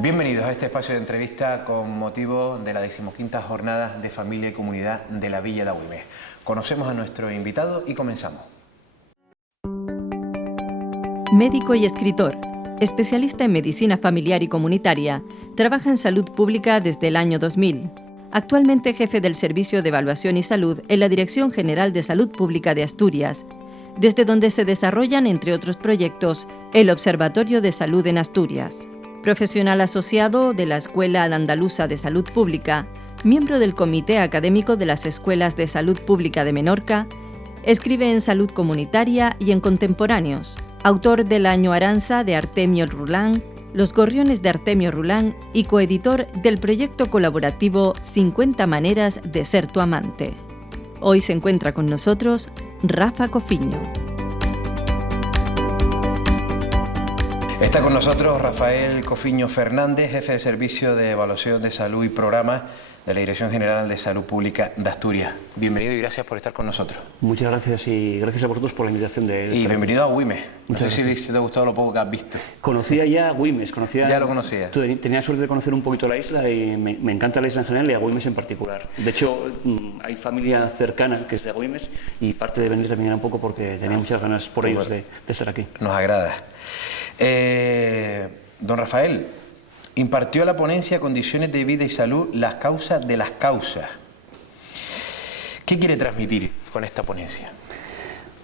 Bienvenidos a este espacio de entrevista con motivo de la 15ª Jornada de Familia y Comunidad de la Villa de Agüimes. Conocemos a nuestro invitado y comenzamos. Médico y escritor, especialista en medicina familiar y comunitaria, trabaja en salud pública desde el año 2000. Actualmente jefe del Servicio de Evaluación y Salud en la Dirección General de Salud Pública de Asturias, desde donde se desarrollan, entre otros proyectos, el Observatorio de Salud en Asturias. Profesional asociado de la Escuela Andaluza de Salud Pública, miembro del Comité Académico de las Escuelas de Salud Pública de Menorca, escribe en Salud Comunitaria y en Contemporáneos, autor del Año Aranza de Artemio Rulán, Los Gorriones de Artemio Rulán y coeditor del proyecto colaborativo 50 maneras de ser tu amante. Hoy se encuentra con nosotros Rafa Cofiño. Está con nosotros Rafael Cofiño Fernández, jefe de Servicio de Evaluación de Salud y Programas de la Dirección General de Salud Pública de Asturias. Bienvenido y gracias por estar con nosotros. Muchas gracias y gracias a vosotros por la invitación de Y bienvenido a Agüimes. No sé gracias. si te ha gustado lo poco que has visto. Conocía ya Agüimes, Ya lo conocía. Tenía suerte de conocer un poquito la isla y me encanta la isla en general y Agüimes en particular. De hecho, hay familia cercana que es de Agüimes y parte de venir también era un poco porque tenía muchas ganas por ellos de estar aquí. Nos agrada. Don Rafael, impartió la ponencia Condiciones de Vida y Salud, las causas de las causas. ¿Qué quiere transmitir con esta ponencia?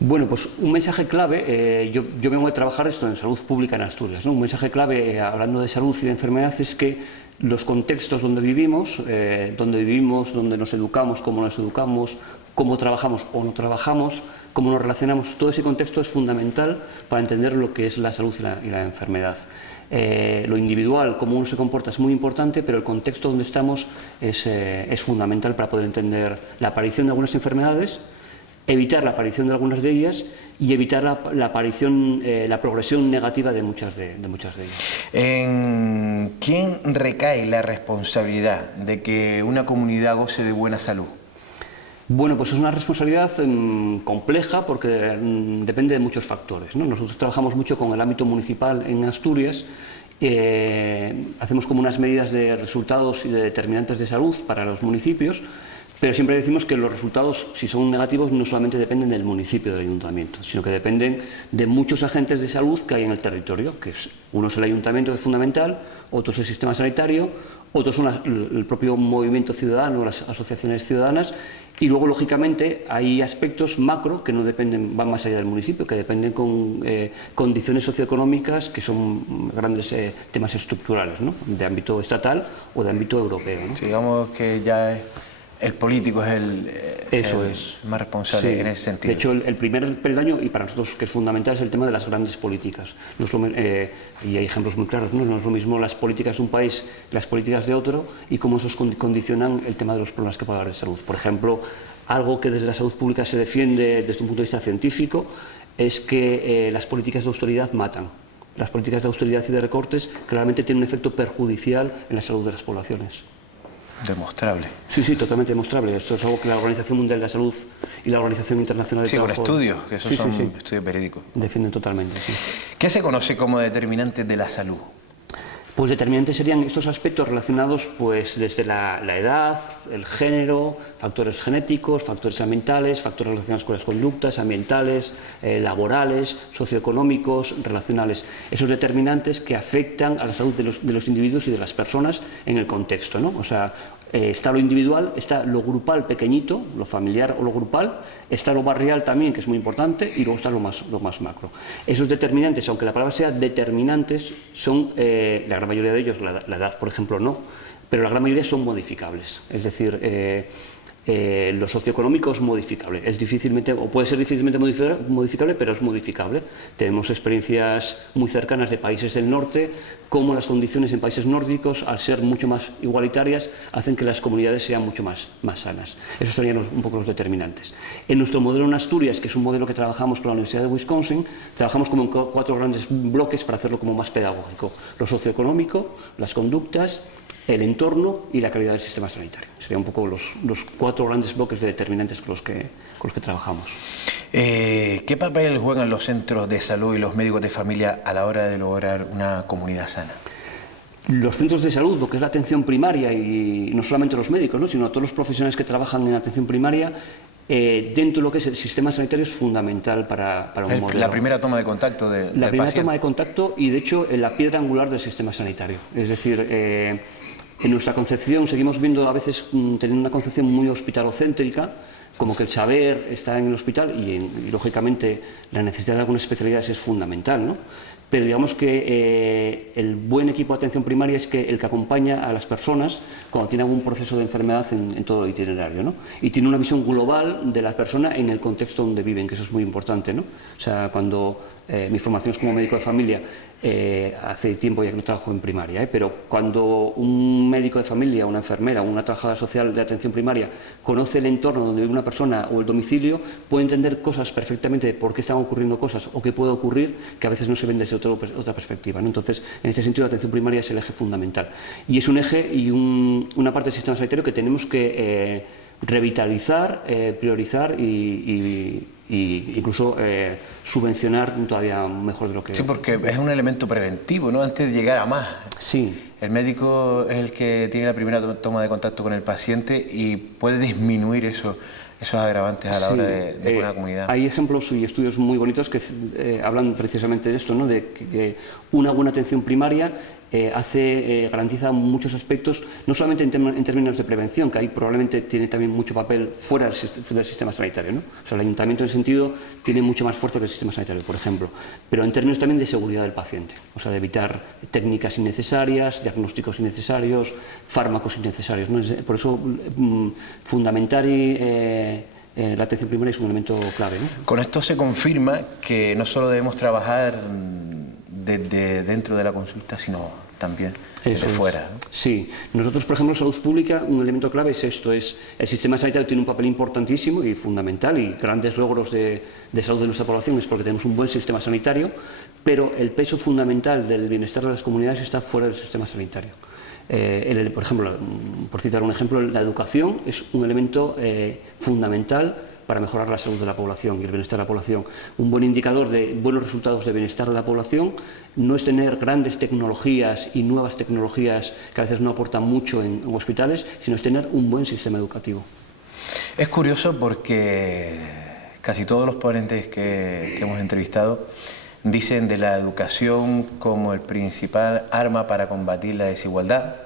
Bueno, pues un mensaje clave, yo vengo de trabajar esto en salud pública en Asturias, ¿no? Un mensaje clave, hablando de salud y de enfermedad, es que los contextos donde vivimos, donde nos educamos, cómo trabajamos o no trabajamos, cómo nos relacionamos, todo ese contexto es fundamental para entender lo que es la salud y la enfermedad. Lo individual, cómo uno se comporta, es muy importante, pero el contexto donde estamos es fundamental para poder entender la aparición de algunas enfermedades, evitar la aparición de algunas de ellas y evitar la progresión negativa de muchas de ellas. ¿En quién recae la responsabilidad de que una comunidad goce de buena salud? Bueno, pues es una responsabilidad compleja porque depende de muchos factores, ¿no? Nosotros trabajamos mucho con el ámbito municipal en Asturias, hacemos como unas medidas de resultados y de determinantes de salud para los municipios, pero siempre decimos que los resultados, si son negativos, no solamente dependen del municipio, del ayuntamiento, sino que dependen de muchos agentes de salud que hay en el territorio, uno es el ayuntamiento, que es fundamental, otro es el sistema sanitario, otros son el propio movimiento ciudadano, las asociaciones ciudadanas, y luego, lógicamente, hay aspectos macro que no dependen, van más allá del municipio, que dependen con condiciones socioeconómicas que son grandes temas estructurales, ¿no? De ámbito estatal o de ámbito europeo, ¿no? Sí, digamos que ya el político es el más responsable, sí, en ese sentido. De hecho, el primer peldaño, y para nosotros que es fundamental, es el tema de las grandes políticas. No es y hay ejemplos muy claros, ¿no? No es lo mismo las políticas de un país, las políticas de otro, y cómo esos condicionan el tema de los problemas que puede haber de salud. Por ejemplo, algo que desde la salud pública se defiende desde un punto de vista científico es que las políticas de austeridad matan. Las políticas de austeridad y de recortes claramente tienen un efecto perjudicial en la salud de las poblaciones. Demostrable. Sí, totalmente demostrable. Esto es algo que la Organización Mundial de la Salud y la Organización Internacional de Trabajo... Sí, con estudios, que esos son estudios verídicos. Defienden totalmente, sí. ¿Qué se conoce como determinantes de la salud? Pues determinantes serían estos aspectos relacionados pues desde la edad, el género, factores genéticos, factores ambientales, factores relacionados con las conductas ambientales, laborales, socioeconómicos, relacionales. Esos determinantes que afectan a la salud de los individuos y de las personas en el contexto, ¿no? O sea, está lo individual, está lo grupal pequeñito, lo familiar o lo grupal, está lo barrial también, que es muy importante, y luego está lo más macro. Esos determinantes, aunque la palabra sea determinantes, son, la gran mayoría de ellos, la edad por ejemplo no, pero la gran mayoría son modificables, es decir, lo socioeconómico es modificable, o puede ser difícilmente modificable, pero es modificable. Tenemos experiencias muy cercanas de países del norte, cómo las condiciones en países nórdicos, al ser mucho más igualitarias, hacen que las comunidades sean mucho más sanas. Esos serían un poco los determinantes. En nuestro modelo en Asturias, que es un modelo que trabajamos con la Universidad de Wisconsin, trabajamos como en 4 grandes bloques para hacerlo como más pedagógico: lo socioeconómico, las conductas, el entorno y la calidad del sistema sanitario. Serían un poco los 4 grandes bloques de determinantes con los que trabajamos. ¿Qué papel juegan los centros de salud y los médicos de familia a la hora de lograr una comunidad sana? Los centros de salud, lo que es la atención primaria, y no solamente los médicos, ¿no?, sino todos los profesionales que trabajan en atención primaria, dentro de lo que es el sistema sanitario es fundamental para un modelo. La primera toma de contacto del paciente. La primera toma de contacto y, de hecho, la piedra angular del sistema sanitario. Es decir, en nuestra concepción seguimos viendo a veces, teniendo una concepción muy hospitalocéntrica, como que el saber está en el hospital y lógicamente, la necesidad de algunas especialidades es fundamental, ¿no? Pero digamos que el buen equipo de atención primaria es el que acompaña a las personas cuando tiene algún proceso de enfermedad en todo el itinerario, ¿no? Y tiene una visión global de la persona en el contexto donde viven, que eso es muy importante, ¿no? O sea, cuando mi formación es como médico de familia, hace tiempo ya que no trabajo en primaria, pero cuando un médico de familia, una enfermera o una trabajadora social de atención primaria conoce el entorno donde vive una persona o el domicilio, puede entender cosas perfectamente de por qué están ocurriendo cosas o qué puede ocurrir, que a veces no se ven desde otra perspectiva, ¿no? Entonces, en este sentido, la atención primaria es el eje fundamental. Y es un eje y una parte del sistema sanitario que tenemos que revitalizar, priorizar y incluso subvencionar todavía mejor de lo que... Sí, porque es un elemento preventivo, ¿no? Antes de llegar a más. Sí. El médico es el que tiene la primera toma de contacto con el paciente y puede disminuir esos agravantes a la hora de una comunidad. Hay ejemplos y estudios muy bonitos que hablan precisamente de esto, ¿no? De que una buena atención primaria garantiza muchos aspectos, no solamente en términos de prevención, que ahí probablemente tiene también mucho papel fuera del sistema sanitario, ¿no? O sea, el ayuntamiento en ese sentido tiene mucho más fuerza que el sistema sanitario, por ejemplo, pero en términos también de seguridad del paciente, o sea, de evitar técnicas innecesarias, diagnósticos innecesarios, fármacos innecesarios, ¿no? Por eso, fundamental la atención primaria es un elemento clave, ¿no? Con esto se confirma que no solo debemos trabajar desde dentro de la consulta, sino también desde fuera, ¿no? Sí. Nosotros, por ejemplo, en salud pública, un elemento clave es esto, es el sistema sanitario tiene un papel importantísimo y fundamental, y grandes logros de salud de nuestra población es porque tenemos un buen sistema sanitario, pero el peso fundamental del bienestar de las comunidades está fuera del sistema sanitario. Por ejemplo, por citar un ejemplo, la educación es un elemento fundamental para mejorar la salud de la población y el bienestar de la población. Un buen indicador de buenos resultados de bienestar de la población no es tener grandes tecnologías y nuevas tecnologías que a veces no aportan mucho en hospitales, sino es tener un buen sistema educativo. Es curioso porque casi todos los ponentes que hemos entrevistado dicen de la educación como el principal arma para combatir la desigualdad.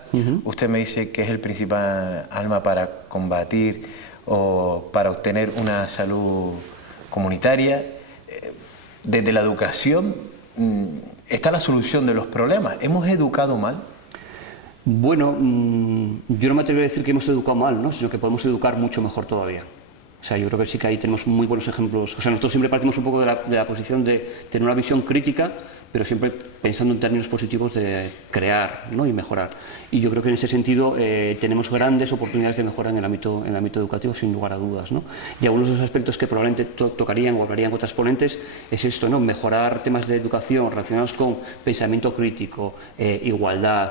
Usted me dice que es el principal arma para combatir o para obtener una salud comunitaria. Desde la educación está la solución de los problemas. ¿Hemos educado mal? Bueno, yo no me atrevería a decir que hemos educado mal, ¿no? Sino que podemos educar mucho mejor todavía. O sea, yo creo que sí que ahí tenemos muy buenos ejemplos. O sea, nosotros siempre partimos un poco de la posición de tener una visión crítica, pero siempre pensando en términos positivos de crear, ¿no? Y mejorar. Y yo creo que en ese sentido tenemos grandes oportunidades de mejora en el ámbito educativo, sin lugar a dudas, ¿no? Y algunos de los aspectos que probablemente tocarían o hablarían otras ponentes es esto, ¿no? Mejorar temas de educación relacionados con pensamiento crítico, igualdad,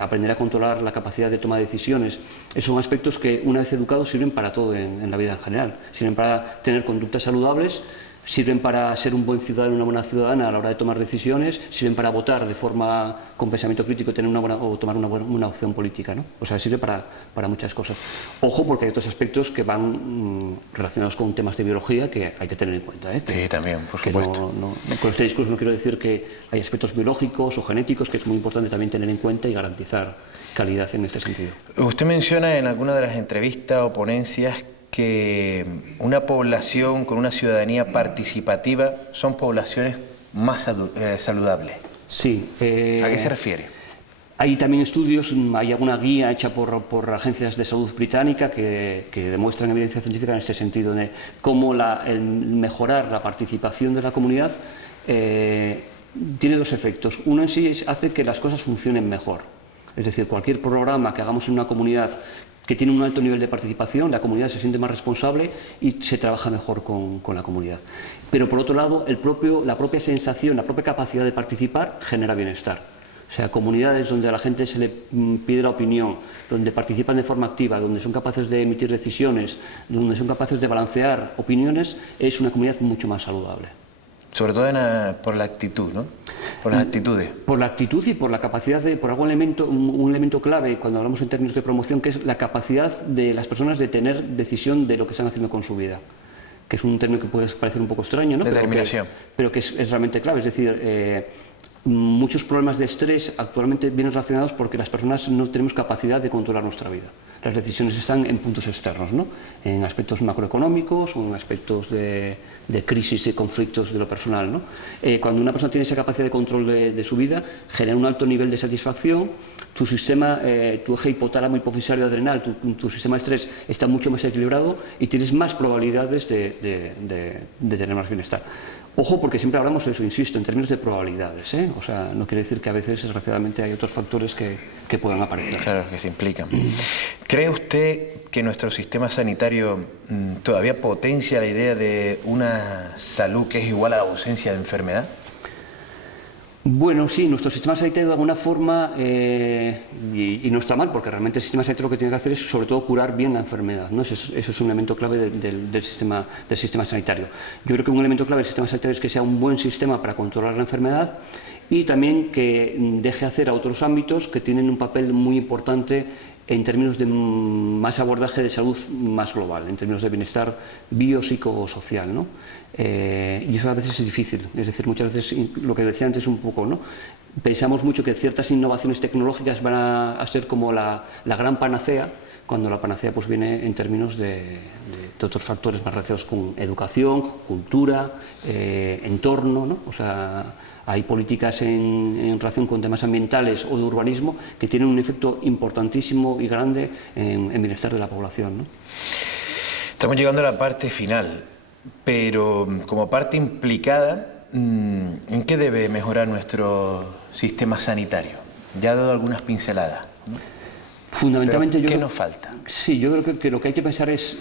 aprender a controlar la capacidad de toma de decisiones. Esos son aspectos que, una vez educados, sirven para todo en la vida en general. Sirven para tener conductas saludables, sirven para ser un buen ciudadano, una buena ciudadana a la hora de tomar decisiones, sirven para votar de forma con pensamiento crítico tener o tomar una opción política, ¿no? O sea, sirve para muchas cosas. Ojo, porque hay otros aspectos que van relacionados con temas de biología que hay que tener en cuenta, ¿eh? Sí, también, por supuesto. Con este discurso no quiero decir que hay aspectos biológicos o genéticos que es muy importante también tener en cuenta y garantizar calidad en este sentido. Usted menciona en alguna de las entrevistas o ponencias que una población con una ciudadanía participativa son poblaciones más saludables. Sí. ¿A qué se refiere? Hay también estudios, hay alguna guía hecha por agencias de salud británica que demuestran evidencia científica en este sentido, de cómo el mejorar la participación de la comunidad tiene dos efectos. Uno en sí hace que las cosas funcionen mejor. Es decir, cualquier programa que hagamos en una comunidad que tiene un alto nivel de participación, la comunidad se siente más responsable y se trabaja mejor con la comunidad. Pero por otro lado, la propia sensación, la propia capacidad de participar genera bienestar. O sea, comunidades donde a la gente se le pide la opinión, donde participan de forma activa, donde son capaces de emitir decisiones, donde son capaces de balancear opiniones, es una comunidad mucho más saludable. Sobre todo por la actitud, ¿no? Por las actitudes. Por la actitud y por la capacidad por algún elemento, un elemento clave cuando hablamos en términos de promoción, que es la capacidad de las personas de tener decisión de lo que están haciendo con su vida. Que es un término que puede parecer un poco extraño, ¿no? Determinación. Pero que es realmente clave. Es decir, muchos problemas de estrés actualmente vienen relacionados porque las personas no tenemos capacidad de controlar nuestra vida. Las decisiones están en puntos externos, ¿no? En aspectos macroeconómicos o en aspectos de crisis y conflictos de lo personal, ¿no? Cuando una persona tiene esa capacidad de control de su vida, genera un alto nivel de satisfacción, tu sistema, tu eje hipotálamo hipofisario adrenal, tu sistema de estrés está mucho más equilibrado y tienes más probabilidades de tener más bienestar. Ojo, porque siempre hablamos de eso, insisto, en términos de probabilidades, ¿eh? O sea, no quiere decir que a veces, desgraciadamente, hay otros factores que puedan aparecer. Claro, que se implican. ¿Cree usted que nuestro sistema sanitario todavía potencia la idea de una salud que es igual a la ausencia de enfermedad? Bueno, sí, nuestro sistema sanitario de alguna forma, y no está mal, porque realmente el sistema sanitario lo que tiene que hacer es sobre todo curar bien la enfermedad, ¿no? Eso es un elemento clave del sistema sanitario. Yo creo que un elemento clave del sistema sanitario es que sea un buen sistema para controlar la enfermedad y también que deje hacer a otros ámbitos que tienen un papel muy importante en términos de más abordaje de salud más global, en términos de bienestar biopsicosocial, ¿no? Y eso a veces es difícil, es decir, muchas veces, lo que decía antes un poco, ¿no? Pensamos mucho que ciertas innovaciones tecnológicas van a ser como la gran panacea, cuando la panacea pues viene en términos de otros factores más relacionados con educación, cultura, entorno, ¿no? O sea, hay políticas en relación con temas ambientales o de urbanismo que tienen un efecto importantísimo y grande en bienestar de la población, ¿no? Estamos llegando a la parte final, pero como parte implicada, ¿en qué debe mejorar nuestro sistema sanitario? Ya ha dado algunas pinceladas, ¿no? Fundamentalmente, ¿Qué nos falta? Sí, yo creo que lo que hay que pensar es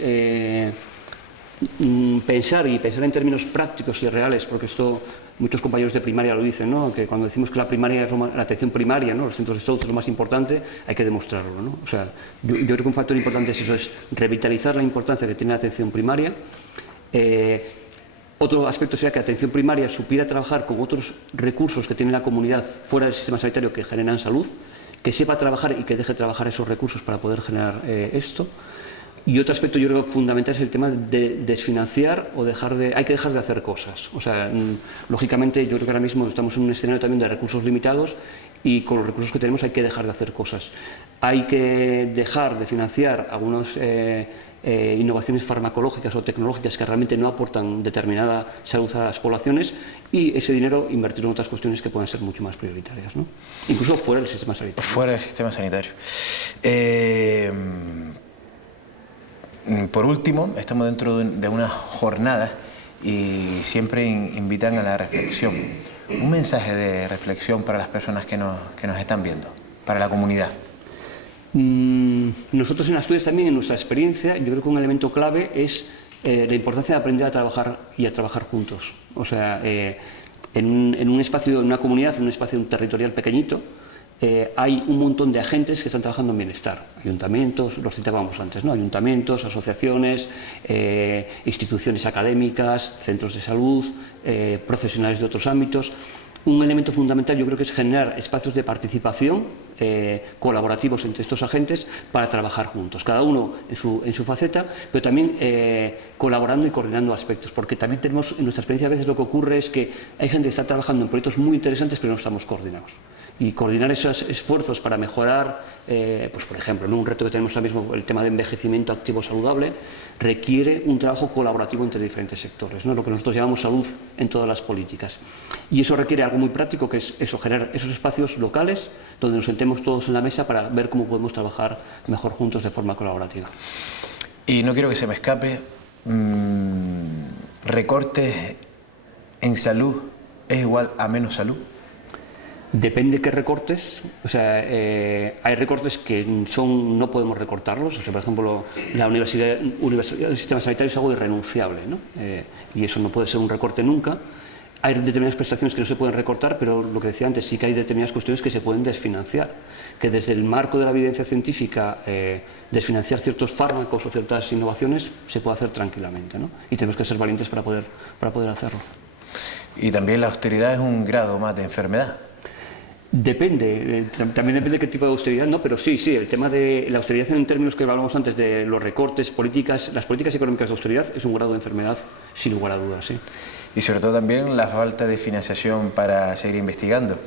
pensar en términos prácticos y reales, porque esto muchos compañeros de primaria lo dicen, ¿no? Que cuando decimos que la primaria es la atención primaria, ¿no? Los centros de salud es lo más importante, hay que demostrarlo, ¿no? O sea, yo creo que un factor importante es eso, es revitalizar la importancia que tiene la atención primaria. Otro aspecto sería que la atención primaria supiera trabajar con otros recursos que tiene la comunidad fuera del sistema sanitario que generan salud, que sepa trabajar y que deje trabajar esos recursos para poder generar esto. Y otro aspecto yo creo que fundamental es el tema de desfinanciar o hay que dejar de hacer cosas. O sea, lógicamente yo creo que ahora mismo estamos en un escenario también de recursos limitados y con los recursos que tenemos hay que dejar de hacer cosas. Hay que dejar de financiar algunas innovaciones farmacológicas o tecnológicas que realmente no aportan determinada salud a las poblaciones y ese dinero invertirlo en otras cuestiones que pueden ser mucho más prioritarias, ¿no? Incluso fuera del sistema sanitario. Fuera del sistema sanitario. Por último, estamos dentro de una jornada y siempre invitan a la reflexión. Un mensaje de reflexión para las personas que nos están viendo, para la comunidad. Nosotros en Asturias también, en nuestra experiencia, yo creo que un elemento clave es la importancia de aprender a trabajar y a trabajar juntos. O sea, en un espacio, en una comunidad, en un espacio territorial pequeñito, hay un montón de agentes que están trabajando en bienestar. Ayuntamientos, los citábamos antes, ¿no? Ayuntamientos, asociaciones, instituciones académicas, centros de salud, profesionales de otros ámbitos. Un elemento fundamental yo creo que es generar espacios de participación colaborativos entre estos agentes para trabajar juntos, cada uno en su faceta, pero también colaborando y coordinando aspectos, porque también tenemos, en nuestra experiencia a veces lo que ocurre es que hay gente que está trabajando en proyectos muy interesantes pero no estamos coordinados. Y coordinar esos esfuerzos para mejorar, pues por ejemplo, ¿no? Un reto que tenemos ahora mismo, el tema de envejecimiento activo saludable, requiere un trabajo colaborativo entre diferentes sectores, ¿no? Lo que nosotros llamamos salud en todas las políticas. Y eso requiere algo muy práctico, que es eso, generar esos espacios locales donde nos sentemos todos en la mesa para ver cómo podemos trabajar mejor juntos de forma colaborativa. Y no quiero que se me escape, recortes en salud es igual a menos salud. Depende qué recortes, o sea, hay recortes que no podemos recortarlos, o sea, por ejemplo, la universalidad del sistema sanitario es algo irrenunciable, ¿no? Y eso no puede ser un recorte nunca. Hay determinadas prestaciones que no se pueden recortar, pero lo que decía antes, sí que hay determinadas cuestiones que se pueden desfinanciar, que desde el marco de la evidencia científica desfinanciar ciertos fármacos o ciertas innovaciones se puede hacer tranquilamente, ¿no? Y tenemos que ser valientes para poder hacerlo. Y también la austeridad es un grado más de enfermedad. Depende, también depende de qué tipo de austeridad, ¿no? Pero sí, el tema de la austeridad en términos que hablamos antes de los recortes, las políticas económicas de austeridad es un grado de enfermedad sin lugar a dudas, ¿sí? Y sobre todo también la falta de financiación para seguir investigando.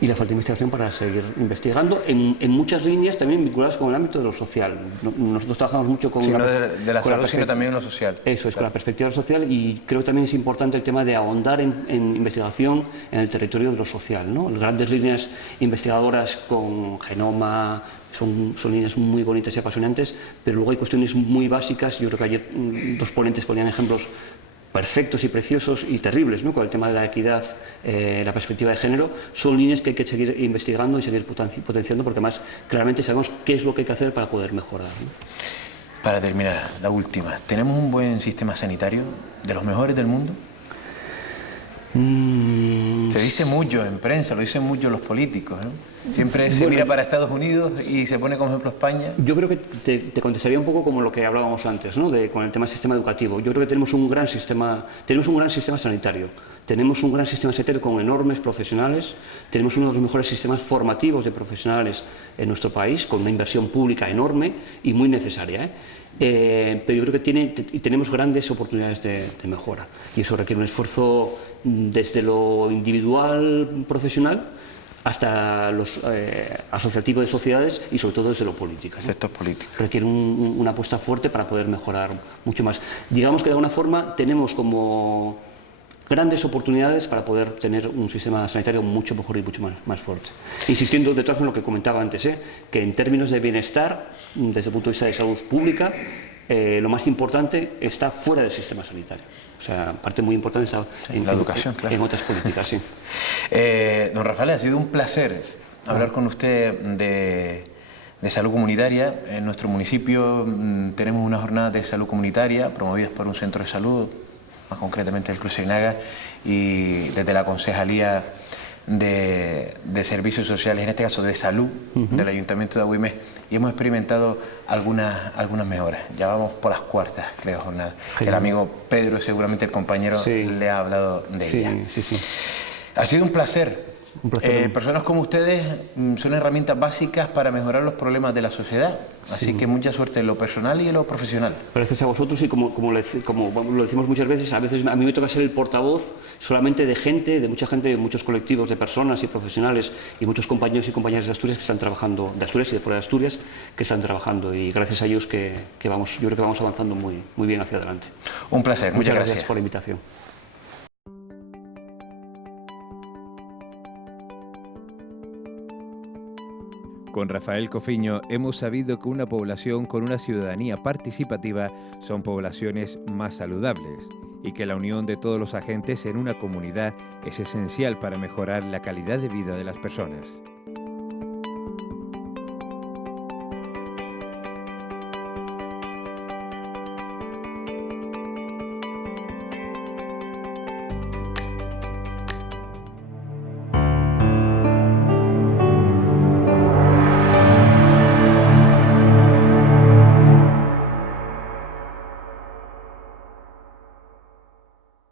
Y la falta de investigación para seguir investigando en muchas líneas también vinculadas con el ámbito de lo social. Nosotros trabajamos mucho con... Sí, no de la salud, sino también en lo social. Eso es, claro, con la perspectiva social, y creo que también es importante el tema de ahondar en investigación en el territorio de lo social, ¿no? Las grandes líneas investigadoras con genoma son líneas muy bonitas y apasionantes, pero luego hay cuestiones muy básicas. Yo creo que ayer dos ponentes ponían ejemplos perfectos y preciosos y terribles, ¿no? Con el tema de la equidad, la perspectiva de género, son líneas que hay que seguir investigando y seguir potenciando, porque además claramente sabemos qué es lo que hay que hacer para poder mejorar, ¿no? Para terminar, la última, ¿tenemos un buen sistema sanitario, de los mejores del mundo? Se dice mucho en prensa, lo dicen mucho los políticos, ¿no? Siempre se mira para Estados Unidos y se pone como ejemplo España. Yo creo que te contestaría un poco como lo que hablábamos antes, ¿no? Con el tema del sistema educativo. Yo creo que tenemos un gran sistema sanitario. Tenemos un gran sistema sanitario con enormes profesionales, tenemos uno de los mejores sistemas formativos de profesionales en nuestro país, con una inversión pública enorme y muy necesaria, pero yo creo que tenemos grandes oportunidades de mejora, y eso requiere un esfuerzo desde lo individual, profesional, hasta los asociativos de sociedades, y sobre todo desde lo político, ¿no? Sector político. Requiere una apuesta fuerte para poder mejorar mucho más. Digamos que de alguna forma tenemos como grandes oportunidades para poder tener un sistema sanitario mucho mejor y mucho más fuerte. Insistiendo de todas formas en lo que comentaba antes, que en términos de bienestar, desde el punto de vista de salud pública, lo más importante está fuera del sistema sanitario. O sea, parte muy importante está en la educación, claro. En otras políticas, sí. Don Rafael, ha sido un placer hablar con usted de salud comunitaria. En nuestro municipio tenemos una jornada de salud comunitaria promovidas por un centro de salud, más concretamente el Cruz Reinaga, y desde la Concejalía de Servicios Sociales, en este caso de Salud, del Ayuntamiento de Agüimés, y hemos experimentado algunas mejoras. Ya vamos por las cuartas, creo, jornadas. El amigo Pedro, seguramente el compañero, le ha hablado de ella. Sí. Ha sido un placer. Personas como ustedes son herramientas básicas para mejorar los problemas de la sociedad, así que mucha suerte en lo personal y en lo profesional. Gracias a vosotros, y como lo decimos muchas veces, a mí me toca ser el portavoz solamente de mucha gente, de muchos colectivos de personas y profesionales, y muchos compañeros y compañeras de Asturias que están trabajando, de Asturias y de fuera de Asturias, que están trabajando, y gracias a ellos yo creo que vamos avanzando muy bien hacia adelante. Un placer, muchas gracias por la invitación. Con Rafael Cofiño hemos sabido que una población con una ciudadanía participativa son poblaciones más saludables, y que la unión de todos los agentes en una comunidad es esencial para mejorar la calidad de vida de las personas.